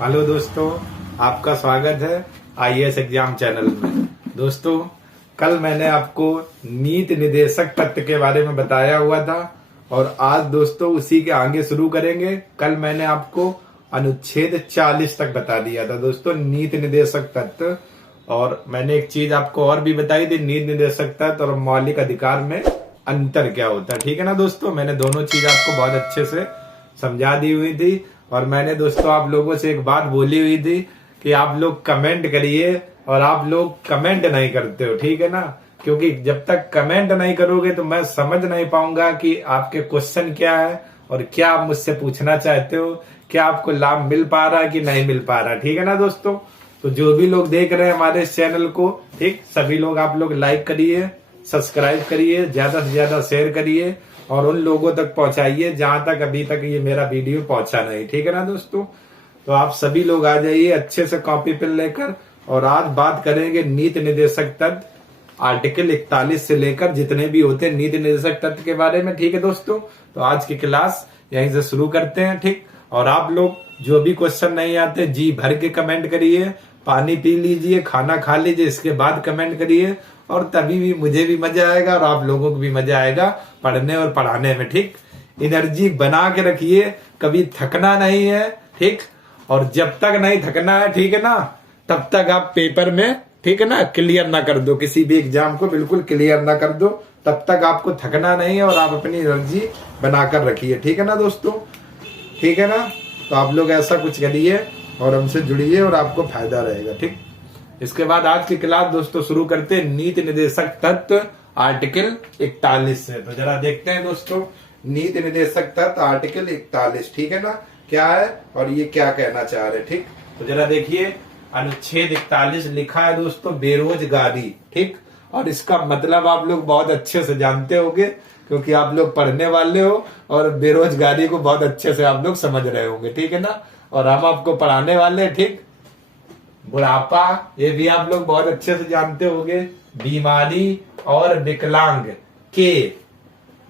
Hello दोस्तों, आपका स्वागत है आईएएस एग्जाम चैनल में। दोस्तों, कल मैंने आपको नीति निर्देशक तत्व के बारे में बताया हुआ था और आज दोस्तों उसी के आगे शुरू करेंगे। कल मैंने आपको अनुच्छेद 40 तक बता दिया था दोस्तों, नीति निर्देशक तत्व। और मैंने एक चीज आपको और भी बताई थी, नीति निर्देशक तत्व और मौलिक अधिकार में अंतर क्या होता है। ठीक है ना दोस्तों, मैंने दोनों चीज आपको बहुत अच्छे से समझा दी हुई थी। और मैंने दोस्तों आप लोगों से एक बात बोली हुई थी कि आप लोग कमेंट करिए, और आप लोग कमेंट नहीं करते हो। ठीक है ना, क्योंकि जब तक कमेंट नहीं करोगे तो मैं समझ नहीं पाऊंगा कि आपके क्वेश्चन क्या है और क्या आप मुझसे पूछना चाहते हो, क्या आपको लाभ मिल पा रहा है कि नहीं मिल पा रहा है। ठीक है ना दोस्तों, तो जो भी लोग देख रहे हैं हमारे इस चैनल को, ठीक, सभी लोग आप लोग लाइक करिए, सब्सक्राइब करिए, ज्यादा से ज्यादा शेयर करिए और उन लोगों तक पहुंचाइए जहां तक अभी तक ये मेरा वीडियो पहुंचा नहीं। ठीक है ना दोस्तों, तो आप सभी लोग आ जाइए अच्छे से कॉपी पेन लेकर। और आज बात करेंगे नीति निर्देशक तत्व आर्टिकल 41 से लेकर जितने भी होते हैं नीति निर्देशक तत्व के बारे में। ठीक है दोस्तों, तो आज की क्लास यहीं से शुरू करते हैं। ठीक, और आप लोग जो भी क्वेश्चन नहीं आते जी भर के कमेंट करिए, पानी पी लीजिए, खाना खा लीजिए, इसके बाद कमेंट करिए और तभी भी मुझे भी मजा आएगा और आप लोगों को भी मजा आएगा पढ़ने और पढ़ाने में। ठीक, एनर्जी बना के रखिए, कभी थकना नहीं है। ठीक, और जब तक नहीं थकना है, ठीक है ना, तब तक आप पेपर में, ठीक है ना, क्लियर ना कर दो, किसी भी एग्जाम को बिल्कुल क्लियर ना कर दो, तब तक आपको थकना नहीं है और आप अपनी एनर्जी बनाकर रखिए। ठीक है ना दोस्तों, ठीक है ना, तो आप लोग ऐसा कुछ करिए और हमसे जुड़िए और आपको फायदा रहेगा। ठीक, इसके बाद आज की क्लास दोस्तों शुरू करते हैं नीति निर्देशक तत्व आर्टिकल 41 से। तो जरा देखते हैं दोस्तों, नीति निर्देशक तत्व आर्टिकल 41, ठीक है ना, क्या है और ये क्या कहना चाह रहे हैं। ठीक, तो जरा देखिए, अनुच्छेद 41 लिखा है दोस्तों बेरोजगारी। ठीक, और इसका मतलब आप लोग बहुत अच्छे से जानते होंगे क्योंकि आप लोग पढ़ने वाले हो और बेरोजगारी को बहुत अच्छे से आप लोग समझ रहे होंगे। ठीक है ना, और हम आपको पढ़ाने वाले हैं। ठीक, बुढ़ापा ये भी आप लोग बहुत अच्छे से जानते होंगे, बीमारी और विकलांग के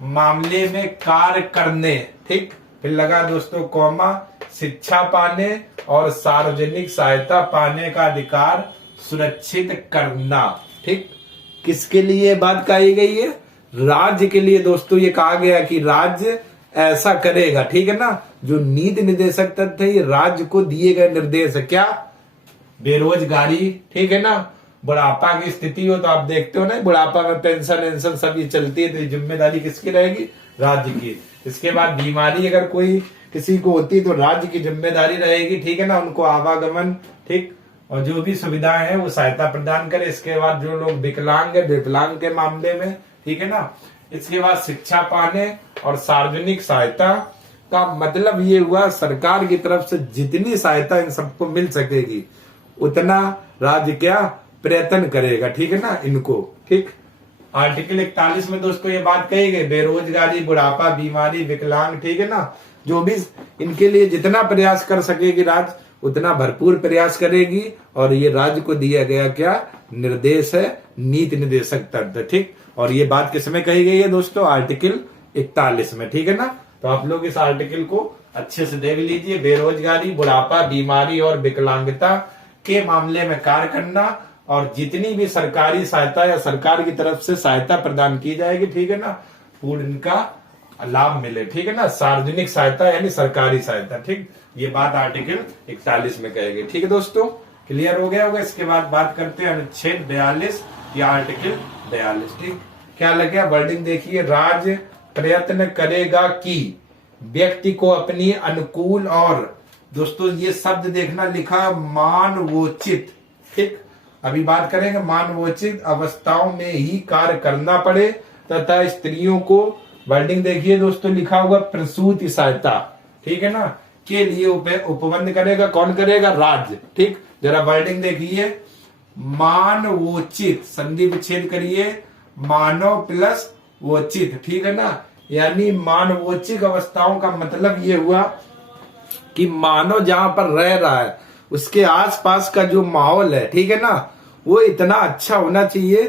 मामले में कार्य करने। ठीक, फिर लगा दोस्तों कॉमा, शिक्षा पाने और सार्वजनिक सहायता पाने का अधिकार सुरक्षित करना। ठीक, किसके लिए बात कही गई है? राज्य के लिए दोस्तों ये कहा गया कि राज्य ऐसा करेगा। ठीक है ना, जो नीति निर्देशक तत्व है ये राज्य को दिए गए निर्देश है। क्या? बेरोजगारी, ठीक है ना, बुढ़ापा की स्थिति हो तो आप देखते हो ना, बुढ़ापा में पेंशन सभी चलती है, तो जिम्मेदारी किसकी रहेगी? राज्य की। इसके बाद बीमारी अगर कोई किसी को होती है तो राज्य की जिम्मेदारी रहेगी। ठीक है ना, उनको आवागमन, ठीक, और जो भी सुविधाएं हैं वो सहायता प्रदान करे। इसके बाद जो लोग विकलांग है, विकलांग के मामले में, ठीक है ना। इसके बाद शिक्षा पाने और सार्वजनिक सहायता का मतलब ये हुआ सरकार की तरफ से जितनी सहायता इन सबको मिल सकेगी उतना राज्य क्या प्रयत्न करेगा। ठीक है ना, इनको। ठीक, आर्टिकल 41 में दोस्तों ये बात कही गई, बेरोजगारी, बुढ़ापा, बीमारी, विकलांग, ठीक है ना, जो भी इनके लिए जितना प्रयास कर सकेगी राज्य उतना भरपूर प्रयास करेगी। और ये राज्य को दिया गया क्या निर्देश है? नीति निर्देशक तत्व। ठीक, और ये बात किसमें कही गई है दोस्तों? आर्टिकल 41 में। ठीक है ना, तो आप लोग इस आर्टिकल को अच्छे से देख लीजिए। बेरोजगारी, बुढ़ापा, बीमारी और विकलांगता के मामले में कार्य करना और जितनी भी सरकारी सहायता या सरकार की तरफ से सहायता प्रदान की जाएगी, ठीक है ना, पूर्ण इनका लाभ मिले। ठीक है ना, सार्वजनिक सहायता यानी सरकारी सहायता। ठीक, ये बात आर्टिकल 41 में कहेगी। ठीक है दोस्तों, क्लियर हो गया होगा। इसके बाद बात करते हैं अनुच्छेद 42 या आर्टिकल 42। ठीक, क्या लगे वर्डिंग देखिए, राज्य प्रयत्न करेगा कि व्यक्ति को अपनी अनुकूल और, दोस्तों ये शब्द देखना लिखा मानवोचित, ठीक, अभी बात करेंगे मानवोचित अवस्थाओं में ही कार्य करना पड़े तथा स्त्रियों को, वर्डिंग देखिए दोस्तों लिखा हुआ प्रसूति सहायता, ठीक है ना, के लिए उपबंध करेगा। कौन करेगा? राज्य। ठीक, जरा वर्डिंग देखिए, मानवोचित, संधि विच्छेद करिए, मानव प्लस वोचित, ठीक है ना, यानी मानवोचित अवस्थाओं का मतलब ये हुआ कि मानव जहां पर रह रहा है उसके आसपास का जो माहौल है, ठीक है ना, वो इतना अच्छा होना चाहिए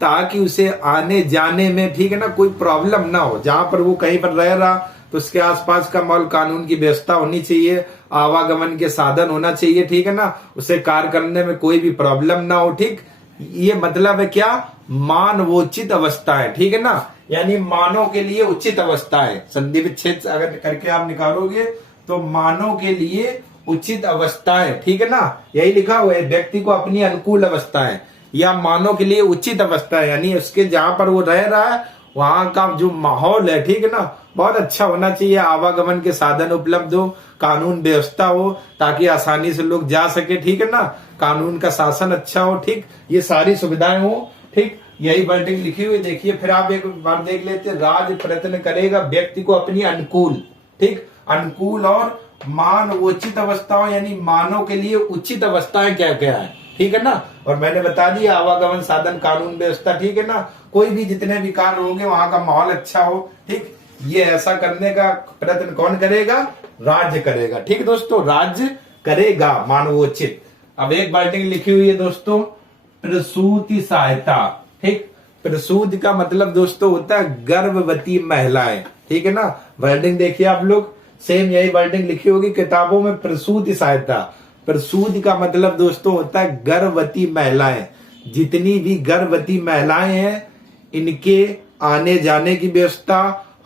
ताकि उसे आने जाने में, ठीक है ना, कोई प्रॉब्लम ना हो। जहां पर वो कहीं पर रह रहा तो उसके आसपास का माहौल, कानून की व्यवस्था होनी चाहिए, आवागमन के साधन होना चाहिए, ठीक है ना, उसे कार्य करने में कोई भी प्रॉब्लम ना हो, ठीक। ये मतलब है क्या, मानवोचित अवस्था है, ठीक है ना, यानी मानव के लिए उचित अवस्था है। संधि विच्छेद अगर करके आप निकालोगे तो मानव के लिए उचित अवस्था है, ठीक है ना, यही लिखा हुआ है, व्यक्ति को अपनी अनुकूल अवस्था है या मानव के लिए उचित अवस्था है, यानी उसके जहां पर वो रह रहा है वहां का जो माहौल है, ठीक है ना, बहुत अच्छा होना चाहिए। आवागमन के साधन उपलब्ध हो, कानून व्यवस्था हो ताकि आसानी से लोग जा सके, ठीक है ना, कानून का शासन अच्छा हो, ठीक, ये सारी सुविधाएं हो, ठीक, यही वर्डिंग लिखी हुई देखिए। फिर आप एक बार देख लेते, राज्य प्रयत्न करेगा व्यक्ति को अपनी अनुकूल, ठीक, अनुकूल और मानवोचित अवस्थाओं यानी मानव के लिए उचित अवस्थाएं क्या क्या है, ठीक है ना। और मैंने बता दिया आवागमन साधन कानून व्यवस्था, ठीक है ना, कोई भी जितने भी कार्य होंगे वहां का माहौल अच्छा हो, ठीक, ये ऐसा करने का प्रयत्न कौन करेगा, राज्य करेगा, ठीक दोस्तों, राज्य करेगा मानवोचित। अब एक वर्डिंग लिखी हुई है दोस्तों, प्रसूति सहायता, ठीक, प्रसूति का मतलब दोस्तों होता है गर्भवती महिलाएं, ठीक है ना, वर्डिंग देखिए आप लोग, सेम यही वर्डिंग लिखी होगी किताबों में, प्रसूति सहायता। प्रसूति का मतलब दोस्तों होता है गर्भवती महिलाएं, जितनी भी गर्भवती महिलाएं हैं इनके आने जाने की व्यवस्था,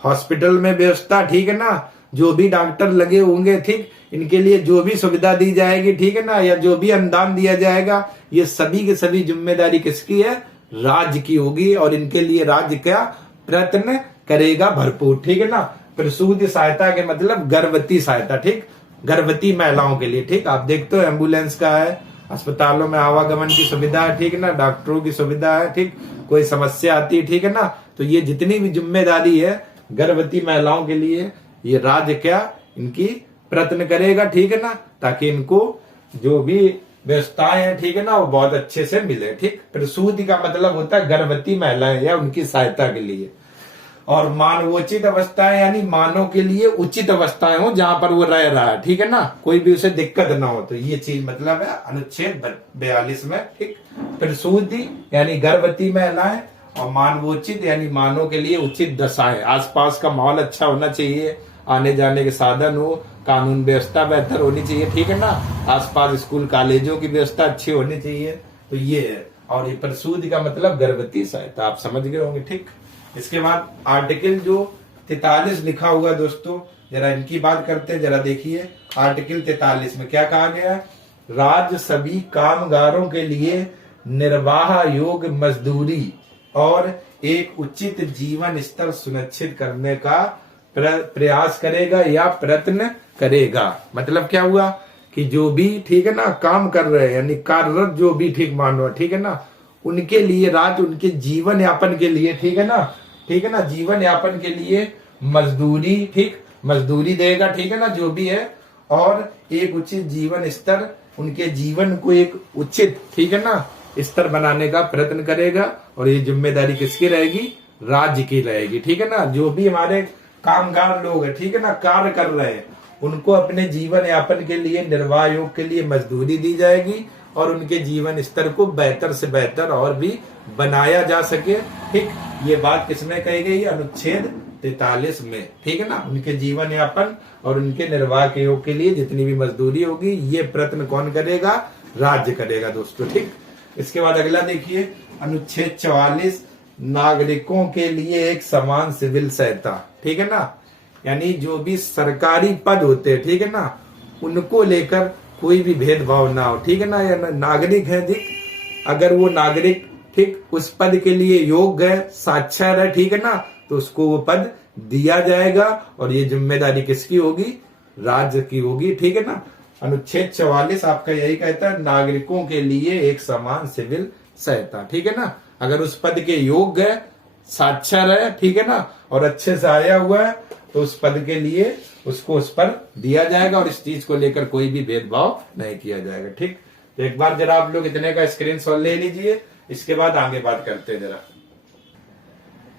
हॉस्पिटल में व्यवस्था, ठीक है ना, जो भी डॉक्टर लगे होंगे, ठीक, इनके लिए जो भी सुविधा दी जाएगी, ठीक है ना, या जो भी अनुदान दिया जाएगा, ये सभी की सभी जिम्मेदारी किसकी है, राज्य की होगी, और इनके लिए राज्य क्या प्रयत्न करेगा भरपूर, ठीक है ना। प्रसूति सहायता के मतलब गर्भवती सहायता, ठीक, गर्भवती महिलाओं के लिए, ठीक, आप देखते हो एम्बुलेंस का है, अस्पतालों में आवागमन की सुविधा है, ठीक है ना, डॉक्टरों की सुविधा है, ठीक, कोई समस्या आती है, ठीक है ना, तो ये जितनी भी जिम्मेदारी है गर्भवती महिलाओं के लिए ये राज्य क्या इनकी प्रयत्न करेगा, ठीक है ना, ताकि इनको जो भी व्यवस्थाएं हैं, ठीक है ना, वो बहुत अच्छे से मिले, ठीक। प्रसूति का मतलब होता है गर्भवती महिलाएं या उनकी सहायता के लिए। और मानवोचित अवस्थाएं यानी मानव के लिए उचित अवस्थाएं हो जहां पर वो रह रहा है, ठीक है ना, कोई भी उसे दिक्कत ना हो, तो ये चीज मतलब है अनुच्छेद 42 में, ठीक। प्रसूति यानी गर्भवती महिलाएं और मानवोचित यानी मानव के लिए उचित दशाएं, आसपास का माहौल अच्छा होना चाहिए, आने जाने के साधन हो, कानून व्यवस्था बेहतर होनी चाहिए, ठीक है ना, आसपास स्कूल कॉलेजों की व्यवस्था अच्छी होनी चाहिए, तो ये है। और ये प्रसूति का मतलब गर्भवती सहायता, आप समझ गए होंगे, ठीक। इसके बाद आर्टिकल जो 43 लिखा हुआ दोस्तों, जरा इनकी बात करते हैं, जरा देखिए आर्टिकल 43 में क्या कहा गया है, राज्य सभी कामगारों के लिए निर्वाह योग्य मजदूरी और एक उचित जीवन स्तर सुनिश्चित करने का प्रयास करेगा या प्रयत्न करेगा। मतलब क्या हुआ कि जो भी, ठीक है ना, काम कर रहे हैं यानी कार्यरत जो भी, ठीक, मानव, ठीक है ना, उनके लिए राज्य उनके जीवन यापन के लिए, ठीक है ना, ठीक है ना, जीवन यापन के लिए मजदूरी, ठीक, मजदूरी देगा, ठीक है ना, जो भी है, और एक उचित जीवन स्तर, उनके जीवन को एक उचित, ठीक है ना, स्तर बनाने का प्रयत्न करेगा। और ये जिम्मेदारी किसकी रहेगी, राज्य की रहेगी, ठीक है ना, जो भी हमारे कामगार लोग हैं, ठीक है ना, कार्य कर रहे हैं, उनको अपने जीवन यापन के लिए निर्वाह योग के लिए मजदूरी दी जाएगी और उनके जीवन स्तर को बेहतर से बेहतर और भी बनाया जा सके, ठीक। ये बात किसमें कही गई, अनुच्छेद 43 में, ठीक है ना, उनके जीवन यापन और उनके निर्वाह के योग के लिए जितनी भी मजदूरी होगी ये प्रयत्न कौन करेगा, राज्य करेगा दोस्तों, ठीक। इसके बाद अगला देखिए अनुच्छेद 44, नागरिकों के लिए एक समान सिविल सहायता, ठीक है ना, यानी जो भी सरकारी पद होते हैं, ठीक है ना, उनको लेकर कोई भी भेदभाव ना हो, ठीक है ना, या नागरिक है, ठीक, अगर वो नागरिक, ठीक, उस पद के लिए योग्य है, साक्षर है, ठीक है ना, तो उसको वो पद दिया जाएगा और ये जिम्मेदारी किसकी होगी, राज्य की होगी, ठीक है ना। अनुच्छेद 44 आपका यही कहता है, नागरिकों के लिए एक समान सिविल सहायता, ठीक है ना, अगर उस पद के योग्य है, साक्षर है, ठीक है ना, और अच्छे से आया हुआ है, तो उस पद के लिए उसको उस पर दिया जाएगा और इस चीज को लेकर कोई भी भेदभाव नहीं किया जाएगा, ठीक। तो एक बार जरा आप लोग इतने का स्क्रीनशॉट ले लीजिए, इसके बाद आगे बात करते हैं जरा,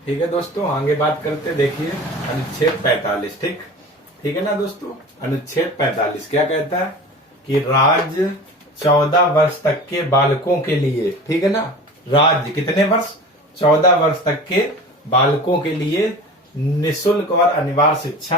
ठीक है दोस्तों, आगे बात करते, देखिए अनुच्छेद 45, ठीक, ठीक है ना दोस्तों। अनुच्छेद 45 क्या कहता है कि राज्य 14 वर्ष तक के बालकों के लिए, ठीक है ना, राज्य कितने वर्ष, 14 वर्ष तक के बालकों के लिए निःशुल्क और अनिवार्य शिक्षा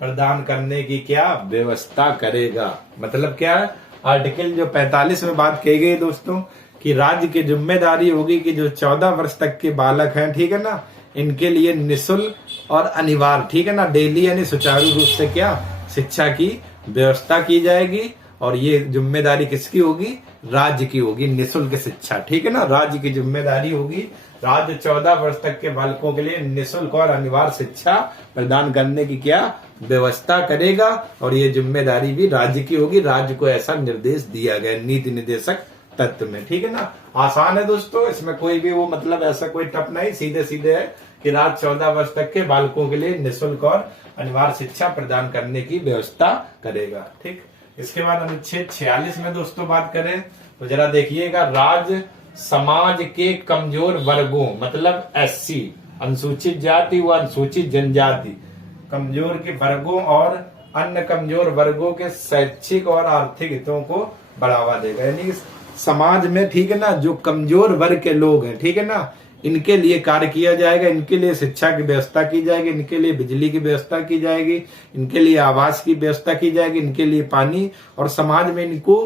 प्रदान करने की क्या व्यवस्था करेगा। मतलब क्या है, आर्टिकल जो 45 में बात कही गई दोस्तों कि राज्य की जिम्मेदारी होगी कि जो 14 वर्ष तक के बालक हैं, ठीक है ना, इनके लिए निःशुल्क और अनिवार्य, ठीक है ना, डेली यानी सुचारू रूप से क्या शिक्षा की व्यवस्था की जाएगी। और ये जिम्मेदारी किसकी होगी, राज्य की होगी, निःशुल्क शिक्षा, ठीक है ना, राज्य की जिम्मेदारी होगी। राज्य 14 वर्ष तक के बालकों के लिए निःशुल्क और अनिवार्य शिक्षा प्रदान करने की क्या व्यवस्था करेगा। और ये जिम्मेदारी भी राज्य की होगी, राज्य को ऐसा निर्देश दिया गया नीति निर्देशक तत्व में, ठीक है ना। आसान है दोस्तों, इसमें कोई भी वो मतलब ऐसा कोई टप नहीं, सीधे सीधे है कि राज्य 14 वर्ष तक के बालकों के लिए निःशुल्क और अनिवार्य शिक्षा प्रदान करने की व्यवस्था करेगा। ठीक, इसके बाद अनुच्छेद 46 में दोस्तों बात करें तो जरा देखिएगा, राज्य समाज के कमजोर वर्गों मतलब एससी, अनुसूचित जाति व अनुसूचित जनजाति, कमजोर के वर्गों और अन्य कमजोर वर्गों के शैक्षिक और आर्थिक हितों को बढ़ावा देगा। यानी समाज में, ठीक है ना, जो कमजोर वर्ग के लोग हैं, ठीक है ना, इनके लिए कार्य किया जाएगा, इनके लिए शिक्षा की व्यवस्था की जाएगी, इनके लिए बिजली की व्यवस्था की जाएगी, इनके लिए आवास की व्यवस्था की जाएगी, इनके लिए पानी, और समाज में इनको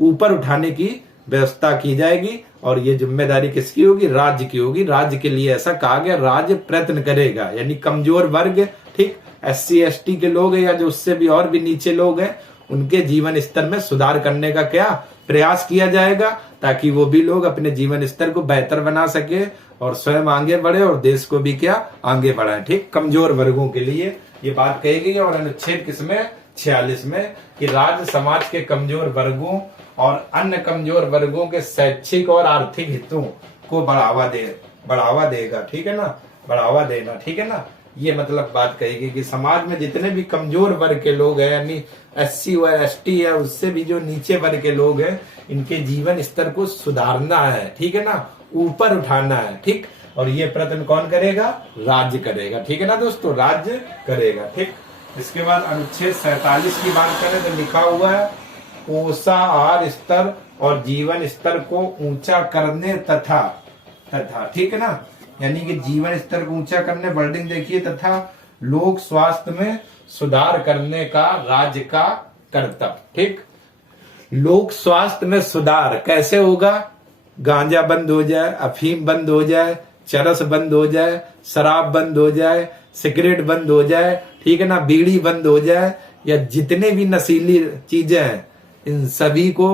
ऊपर उठाने की व्यवस्था की जाएगी। और ये जिम्मेदारी किसकी होगी, राज्य की होगी। राज्य के लिए ऐसा कहा गया, राज्य प्रयत्न करेगा, यानी कमजोर वर्ग, ठीक, SC ST के लोग हैं या जो उससे भी और भी नीचे लोग हैं, उनके जीवन स्तर में सुधार करने का क्या प्रयास किया जाएगा, ताकि वो भी लोग अपने जीवन स्तर को बेहतर बना सके और स्वयं आगे बढ़े और देश को भी क्या आगे बढ़ाए। ठीक, कमजोर वर्गों के लिए ये बात कही गई है। और अनुच्छेद किसमें, 46 में, कि राज्य समाज के कमजोर वर्गों और अन्य कमजोर वर्गों के शैक्षिक और आर्थिक हितों को बढ़ावा देगा, ठीक है ना, बढ़ावा देना, ठीक है ना। ये मतलब बात कहेगी कि समाज में जितने भी कमजोर वर्ग के लोग हैं, यानी SC व ST है, उससे भी जो नीचे वर्ग के लोग हैं, इनके जीवन स्तर को सुधारना है, ठीक है ना, ऊपर उठाना है। ठीक, और ये प्रयत्न कौन करेगा, राज्य करेगा, ठीक है ना दोस्तों, राज्य करेगा। ठीक, इसके बाद अनुच्छेद 47 की बात करें तो लिखा हुआ है, पोषाहार स्तर और जीवन स्तर को ऊंचा करने तथा ठीक है ना, यानी कि जीवन स्तर को ऊंचा करने, वर्डिंग देखिए, तथा लोक स्वास्थ्य में सुधार करने का राज्य का कर्तव्य। ठीक, लोक स्वास्थ्य में सुधार कैसे होगा, गांजा बंद हो जाए, अफीम बंद हो जाए, चरस बंद हो जाए, शराब बंद हो जाए, सिगरेट बंद हो जाए, ठीक है ना, बीड़ी बंद हो जाए, या जितने भी नशीली चीजें हैं इन सभी को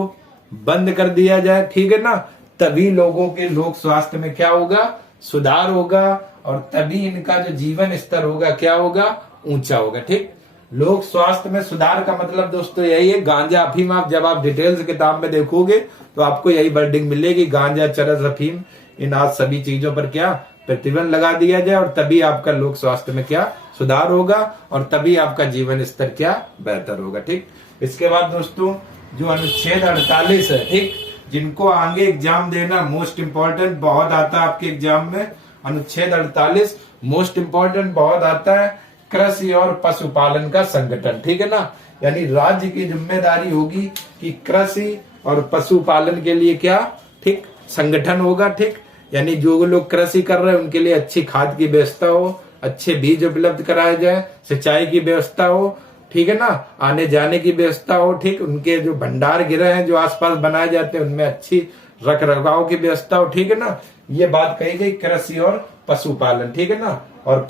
बंद कर दिया जाए, ठीक है ना, तभी लोगों के लोक स्वास्थ्य में क्या होगा, सुधार होगा, और तभी इनका जो जीवन स्तर होगा क्या होगा, ऊंचा होगा। ठीक, लोक स्वास्थ्य में सुधार का मतलब दोस्तों यही है, गांजा अफीम आप जब आप डिटेल्स किताब में देखोगे तो आपको यही वर्डिंग मिलेगी, गांजा चरस अफीम इन आज सभी चीजों पर क्या प्रतिबंध लगा दिया जाए, और तभी आपका लोक स्वास्थ्य में क्या सुधार होगा, और तभी आपका जीवन स्तर क्या बेहतर होगा। ठीक, इसके बाद दोस्तों जो अनुच्छेद 48 है, ठीक, जिनको आगे एग्जाम देना मोस्ट इम्पोर्टेंट बहुत आता है आपके एग्जाम में, अनुच्छेद 48 मोस्ट इम्पोर्टेंट बहुत आता है, कृषि और पशुपालन का संगठन, ठीक है ना, यानी राज्य की जिम्मेदारी होगी कि कृषि और पशुपालन के लिए क्या, ठीक, संगठन होगा। ठीक, यानी जो लोग कृषि कर रहे हैं उनके लिए अच्छी खाद की व्यवस्था हो, अच्छे बीज उपलब्ध कराए जाए, सिंचाई की व्यवस्था हो, ठीक है ना, आने जाने की व्यवस्था हो, ठीक, उनके जो भंडार गृह हैं जो आसपास बनाए जाते हैं उनमें अच्छी रख रखाव की व्यवस्था हो, ठीक है ना, ये बात कही गई कृषि और पशुपालन, ठीक है ना। और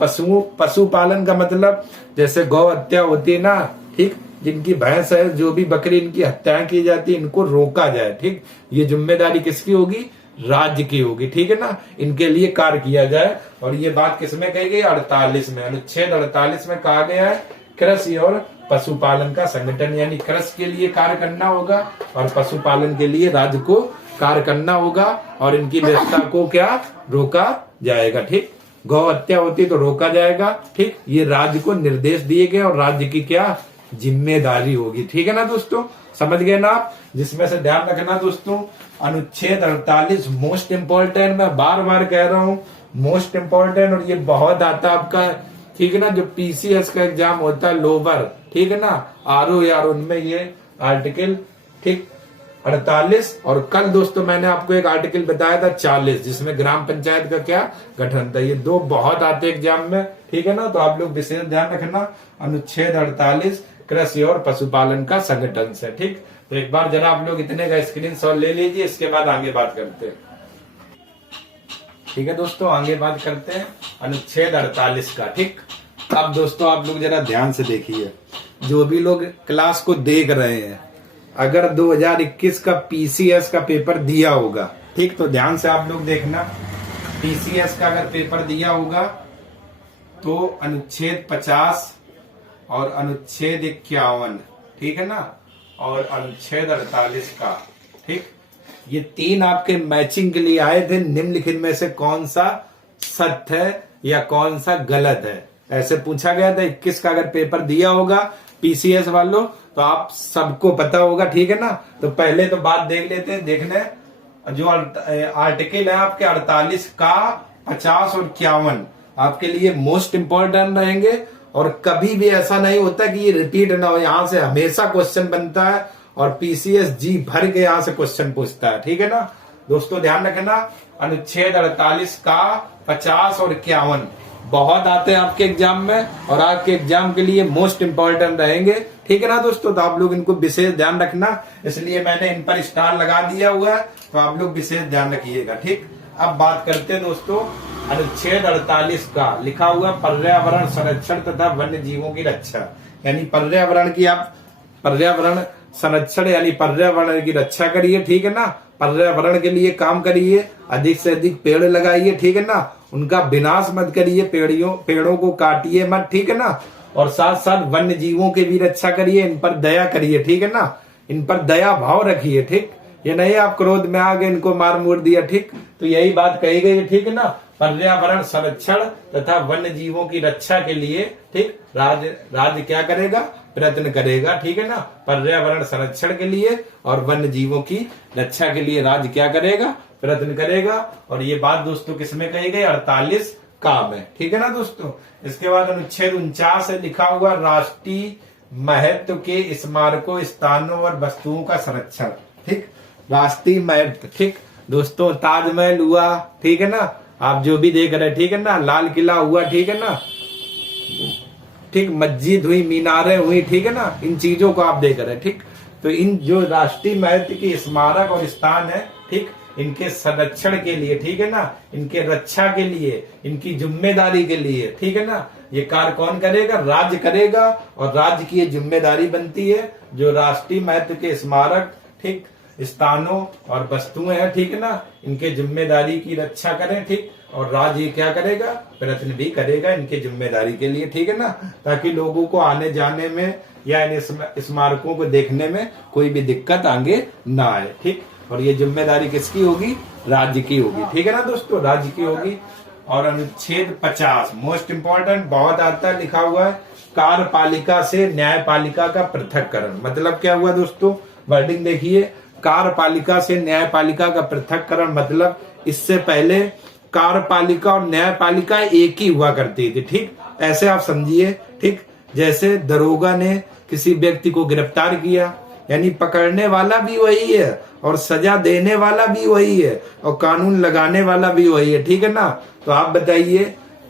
पशुपालन का मतलब जैसे गौ हत्या होती है ना, ठीक, जिनकी भैंस है, जो भी बकरी, इनकी हत्याएं की जाती है, इनको रोका जाए। ठीक, ये जिम्मेदारी किसकी होगी, राज्य की होगी, ठीक है ना, इनके लिए कार्य किया जाए। और ये बात किसमें कही गई, 48 में, अनुच्छेद 48 में कहा गया है कृषि और पशुपालन का संगठन, यानी कृषि के लिए कार्य करना होगा और पशुपालन के लिए राज्य को कार्य करना होगा, और इनकी व्यवस्था को क्या रोका जाएगा। ठीक, गौ हत्या होती तो रोका जाएगा। ठीक, ये राज्य को निर्देश दिए गए और राज्य की क्या जिम्मेदारी होगी, ठीक है ना दोस्तों, समझ गए ना आप। जिसमें से ध्यान रखना दोस्तों, अनुच्छेद 48 मोस्ट इम्पोर्टेंट, मैं बार बार कह रहा हूँ मोस्ट इम्पोर्टेंट, और ये बहुत आता है आपका, ठीक है ना, जो PCS का एग्जाम होता है लोअर, ठीक है ना, RO यार, उनमें ये आर्टिकल, ठीक, 48 और कल दोस्तों मैंने आपको एक आर्टिकल बताया था 40 जिसमें ग्राम पंचायत का क्या गठन था। ये दो बहुत आते एग्जाम में, ठीक है ना। तो आप लोग विशेष ध्यान रखना। अनुच्छेद 48 कृषि और पशुपालन का संगठन से, ठीक। तो एक बार जरा आप लोग इतने का स्क्रीनशॉट ले लीजिए, इसके बाद आगे बात करते हैं। ठीक है दोस्तों, आगे बात करते हैं अनुच्छेद 48 का, ठीक। अब दोस्तों आप लोग जरा ध्यान से देखिए, जो भी लोग क्लास को देख रहे हैं, अगर 2021 का पीसीएस का पेपर दिया होगा, ठीक, तो ध्यान से आप लोग देखना। पीसीएस का अगर पेपर दिया होगा तो अनुच्छेद 50 और अनुच्छेद 51, ठीक है ना, और अनुच्छेद 48 का, ठीक, ये तीन आपके मैचिंग के लिए आए थे। निम्नलिखित में से कौन सा सत्य है या कौन सा गलत है, ऐसे पूछा गया था। 21 का अगर पेपर दिया होगा पीसीएस वालों तो आप सबको पता होगा, ठीक है ना। तो पहले तो बात देख लेते हैं, देखने जो आर्टिकल है आपके 48 का 50 और 51 आपके लिए मोस्ट इंपॉर्टेंट रहेंगे। और कभी भी ऐसा नहीं होता कि ये रिपीट ना हो, यहाँ से हमेशा क्वेश्चन बनता है और पीसीएस जी भर के यहाँ से क्वेश्चन पूछता है, ठीक है ना दोस्तों। ध्यान रखना, अनुच्छेद 48 का 50 और 51 बहुत आते हैं आपके एग्जाम में और आपके एग्जाम के लिए मोस्ट इंपॉर्टेंट रहेंगे, ठीक है ना दोस्तों। तो आप लोग इनको विशेष ध्यान रखना, इसलिए मैंने इन पर स्टार लगा दिया हुआ है, तो आप लोग विशेष ध्यान रखिएगा, ठीक। अब बात करते हैं दोस्तों अनुच्छेद 48 का, लिखा हुआ पर्यावरण संरक्षण तथा वन्य जीवों की रक्षा, यानी पर्यावरण की आप पर्यावरण संरक्षण यानी पर्यावरण की रक्षा करिए, ठीक है ना। पर्यावरण के लिए काम करिए, अधिक से अधिक पेड़ लगाइए, ठीक है ना। उनका विनाश मत करिए, पेड़ों को काटिए मत, ठीक है ना। और साथ साथ वन्य जीवों की भी रक्षा करिए, इन पर दया करिए, ठीक है ना। इन पर दया भाव रखिए, ठीक। ये नहीं आप क्रोध में आ गए इनको मार मोड़ दिया, ठीक। तो यही बात कही गई है, ठीक है ना। पर्यावरण संरक्षण तथा वन्य जीवों की रक्षा के लिए, ठीक, राज्य क्या करेगा, प्रयत्न करेगा, ठीक है ना। पर्यावरण संरक्षण के लिए और वन्य जीवों की रक्षा के लिए राज्य क्या करेगा, प्रयत्न करेगा। और ये बात दोस्तों किसमें कही गई, 48 का में, ठीक है ना दोस्तों। इसके बाद अनुच्छेद 49 है, लिखा हुआ राष्ट्रीय महत्व के स्मारकों, स्थानों और वस्तुओं का संरक्षण, ठीक। राष्ट्रीय महत्व, ठीक दोस्तों, ताजमहल हुआ, ठीक है ना, आप जो भी देख रहे हैं, ठीक है ना, लाल किला हुआ, ठीक है ना, ठीक, मस्जिद हुई, मीनारें हुई, ठीक है ना, इन चीजों को आप देख रहे हैं, ठीक। तो इन जो राष्ट्रीय महत्व के स्मारक और स्थान है, ठीक, इनके संरक्षण के लिए, ठीक है ना, इनके रक्षा के लिए, इनकी जिम्मेदारी के लिए, ठीक है ना, ये कार्य कौन करेगा, राज्य करेगा। और राज्य की ये जिम्मेदारी बनती है जो राष्ट्रीय महत्व के स्मारक, ठीक, स्थानों और वस्तुएं हैं, ठीक है ना, इनके जिम्मेदारी की रक्षा करें, ठीक। और राज्य क्या करेगा, प्रयत्न भी करेगा इनके जिम्मेदारी के लिए, ठीक है ना, ताकि लोगों को आने जाने में या इन स्मारकों को देखने में कोई भी दिक्कत आगे ना आए, ठीक। और ये जिम्मेदारी किसकी होगी, राज्य की होगी, ठीक है ना दोस्तों, राज्य की होगी। और अनुच्छेद 50 मोस्ट इंपॉर्टेंट बहुत आता है, लिखा हुआ है कार्यपालिका से न्यायपालिका का पृथक्करण। मतलब क्या हुआ दोस्तों, वर्डिंग देखिए, कार्यपालिका से न्यायपालिका का पृथक्करण मतलब इससे पहले कार्यपालिका और न्यायपालिका एक ही हुआ करती थी, ठीक। ऐसे आप समझिए, ठीक, जैसे दरोगा ने किसी व्यक्ति को गिरफ्तार किया, यानी पकड़ने वाला भी वही है और सजा देने वाला भी वही है और कानून लगाने वाला भी वही है, ठीक है ना। तो आप बताइए,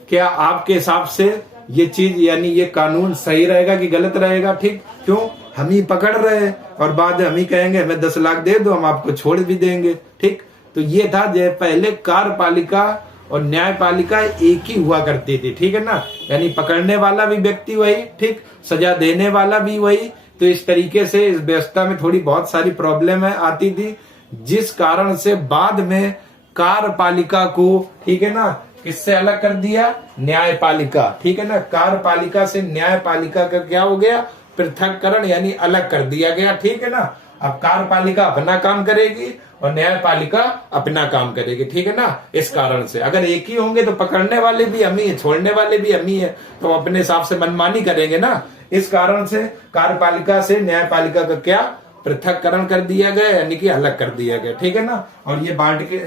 क्या आपके हिसाब से ये चीज यानी ये कानून सही रहेगा कि गलत रहेगा, ठीक। क्यों, हम ही पकड़ रहे हैं और बाद में हम ही कहेंगे हमें 10 लाख दे दो, हम आपको छोड़ भी देंगे, ठीक। तो ये था जब पहले कार्यपालिका और न्यायपालिका एक ही हुआ करती थी, ठीक है ना, यानी पकड़ने वाला भी व्यक्ति वही, ठीक, सजा देने वाला भी वही। तो इस तरीके से इस व्यवस्था में थोड़ी बहुत सारी प्रॉब्लम आती थी, जिस कारण से बाद में कार्यपालिका को, ठीक है ना, किससे अलग कर दिया, न्यायपालिका, ठीक है ना। कार्यपालिका से न्यायपालिका का क्या हो गया, पृथक्करण यानी अलग कर दिया गया, ठीक है ना। अब कार्यपालिका अपना काम करेगी और न्यायपालिका अपना काम करेगी, ठीक है ना। इस कारण से अगर एक ही होंगे तो पकड़ने वाले भी हम ही है, छोड़ने वाले भी हम ही है, तो अपने हिसाब से मनमानी करेंगे ना। इस कारण से कार्यपालिका से न्यायपालिका का क्या पृथक्करण कर दिया गया, यानी कि अलग कर दिया गया, ठीक है ना। और ये बांट के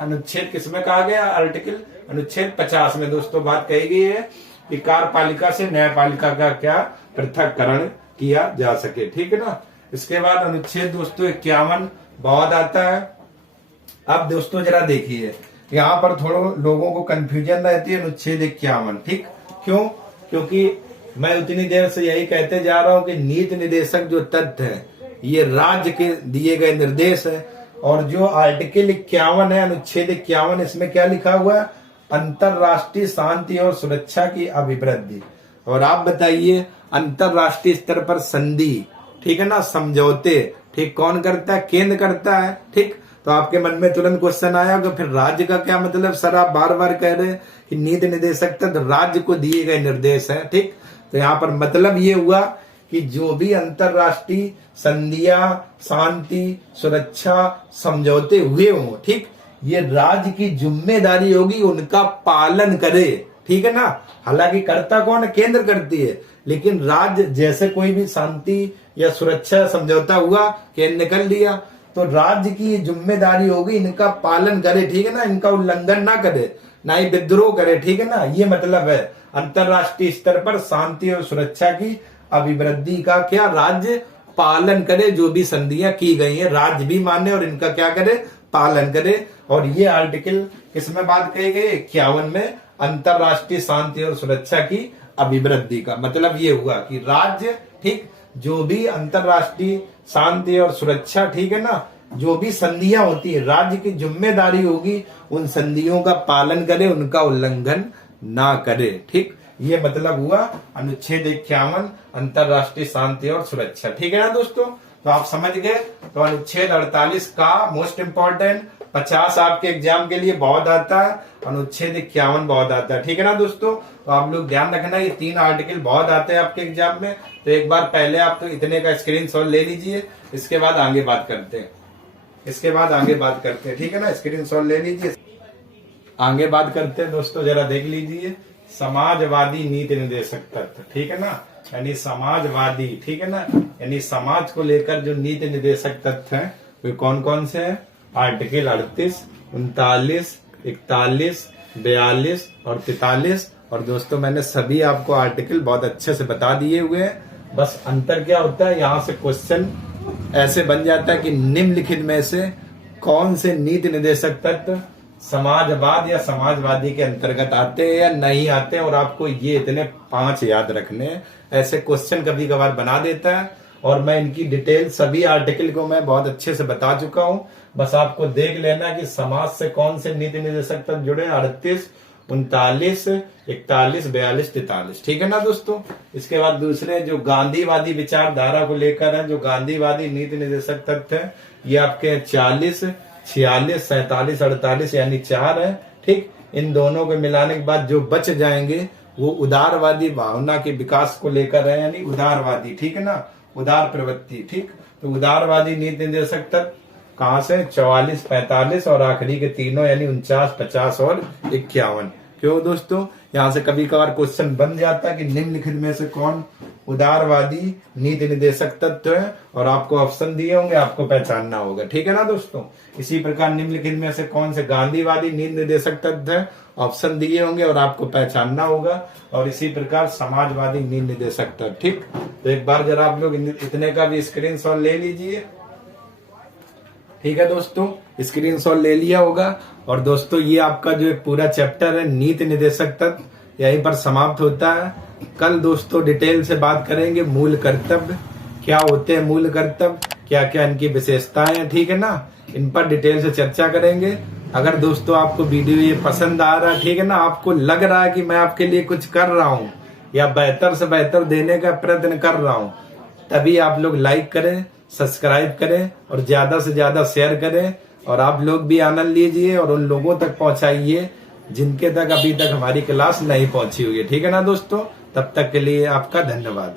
अनुच्छेद किसमें कहा गया, आर्टिकल अनुच्छेद 50 में दोस्तों बात कही गई है कि कार्यपालिका से न्यायपालिका का क्या पृथक्करण किया जा सके, ठीक है ना। इसके बाद अनुच्छेद दोस्तों 51 बहुत आता है। अब दोस्तों जरा देखिए, यहाँ पर थोड़ा लोगों को कंफ्यूजन रहती है अनुच्छेद 51, ठीक। क्यों? क्योंकि मैं उतनी देर से यही कहते जा रहा हूं कि नीति निदेशक जो तथ्य है ये राज्य के दिए गए निर्देश है। और जो आर्टिकल 51 है, अनुच्छेद 51, इसमें क्या लिखा हुआ है? अंतरराष्ट्रीय शांति और सुरक्षा की अभिवृद्धि। और आप बताइए, अंतरराष्ट्रीय स्तर पर संधि, ठीक है ना, समझौते, ठीक, कौन करता है? केंद्र करता है, ठीक। तो आपके मन में तुरंत क्वेश्चन आया कि फिर राज्य का क्या मतलब? सर आप बार बार कह रहे हैं कि नीति निदेशक तत्व राज्य को दिए गए निर्देश है, ठीक। तो यहाँ पर मतलब ये हुआ कि जो भी अंतरराष्ट्रीय संधियां, शांति, सुरक्षा, समझौते हुए हों, ठीक, ये राज्य की जिम्मेदारी होगी उनका पालन करे, ठीक है ना। हालांकि करता कौन है? केंद्र करती है, लेकिन राज्य जैसे कोई भी शांति या सुरक्षा समझौता हुआ, केंद्र ने कर लिया, तो राज्य की जिम्मेदारी होगी इनका पालन करे, ठीक है ना, इनका उल्लंघन ना करे, ना ही विद्रोह करे, ठीक है ना। ये मतलब है अंतरराष्ट्रीय स्तर पर शांति और सुरक्षा की अभिवृद्धि का क्या राज्य पालन करे। जो भी संधियां की गई हैं राज्य भी माने और इनका क्या करे? पालन करे। और ये आर्टिकल किसमें बात कही गई? 51 में अंतरराष्ट्रीय शांति और सुरक्षा की अभिवृद्धि का मतलब ये हुआ कि राज्य, ठीक, जो भी अंतरराष्ट्रीय शांति और सुरक्षा, ठीक है ना, जो भी संधियां होती है राज्य की जिम्मेदारी होगी उन संधियों का पालन करे, उनका उल्लंघन ना करे, ठीक। ये मतलब हुआ अनुच्छेद 51 अंतरराष्ट्रीय शांति और सुरक्षा, ठीक है ना दोस्तों। तो आप समझ गए। तो अनुच्छेद 48 का मोस्ट इंपॉर्टेंट 50 आपके एग्जाम के लिए बहुत आता है, अनुच्छेद 51 बहुत आता है, ठीक है ना दोस्तों। तो आप लोग ध्यान रखना, ये 3 आर्टिकल बहुत आते हैं आपके एग्जाम में। तो एक बार पहले आप तो इतने का स्क्रीनशॉट ले लीजिए, इसके बाद आगे बात करते हैं, ठीक है ना। स्क्रीनशॉट ले लीजिए, आगे बात करते हैं दोस्तों। जरा देख लीजिए, समाजवादी नीति निदेशक तत्व, ठीक है ना, यानी समाजवादी, ठीक है ना, यानी समाज को लेकर जो नीति निदेशक तत्व है वे कौन कौन से हैं? आर्टिकल 38, 39, 41, 42 और 43। और दोस्तों मैंने सभी आपको आर्टिकल बहुत अच्छे से बता दिए हुए हैं। बस अंतर क्या होता है, यहाँ से क्वेश्चन ऐसे बन जाता है कि निम्नलिखित में से कौन से नीति निदेशक तत्व समाजवाद या समाजवादी के अंतर्गत आते हैं या नहीं आते हैं। और आपको ये इतने 5 याद रखने हैं। ऐसे क्वेश्चन कभी कभार बना देता है और मैं इनकी डिटेल सभी आर्टिकल को मैं बहुत अच्छे से बता चुका हूं। बस आपको देख लेना कि समाज से कौन से नीति निदेशक तत्व जुड़े, 38, 39, 41, 42, 43, ठीक है ना दोस्तों। इसके बाद दूसरे जो गांधीवादी विचारधारा को लेकर है, जो गांधीवादी नीति निदेशक तत्व है, ये आपके 40, 46, 47, 48 यानी 4 है, ठीक। इन दोनों को मिलाने के बाद जो बच जाएंगे वो उदारवादी भावना के विकास को लेकर है, यानी उदारवादी, ठीक है ना, उदार प्रवृत्ति, ठीक। तो उदारवादी नीति निदेशक तत्व कहां से? 44, 45 और आखिरी के तीनों यानी 49, 50 और 51। क्यों दोस्तों? यहाँ से कभी कभार क्वेश्चन बन जाता है कि निम्नलिखित में से कौन उदारवादी नीति निदेशक तत्व है, और आपको ऑप्शन दिए होंगे, आपको पहचानना होगा, ठीक है ना दोस्तों। इसी प्रकार निम्नलिखित में से कौन से गांधीवादी नीति निदेशक तत्व है, ऑप्शन दिए होंगे और आपको पहचानना होगा। और इसी प्रकार समाजवादी नीति निदेशक तत्व, ठीक। तो एक बार जरा आप लोग इतने का भी स्क्रीनशॉट ले लीजिए, ठीक है दोस्तों। स्क्रीनशॉट ले लिया होगा। और दोस्तों ये आपका जो एक पूरा चैप्टर है नीति निदेशक तत्व यहीं पर समाप्त होता है। कल दोस्तों डिटेल से बात करेंगे मूल कर्तव्य क्या होते हैं, मूल कर्तव्य क्या क्या इनकी विशेषताएं हैं, ठीक है ना, इन पर डिटेल से चर्चा करेंगे। अगर दोस्तों आपको वीडियो ये पसंद आ रहा है, ठीक है ना, आपको लग रहा है कि मैं आपके लिए कुछ कर रहा हूँ या बेहतर से बेहतर देने का प्रयत्न कर रहा हूँ, तभी आप लोग लाइक करें, सब्सक्राइब करें और ज्यादा से ज्यादा शेयर करें। और आप लोग भी आनंद लीजिए और उन लोगों तक पहुंचाइए जिनके तक अभी तक हमारी क्लास नहीं पहुंची हुई है, ठीक है ना दोस्तों। तब तक के लिए आपका धन्यवाद।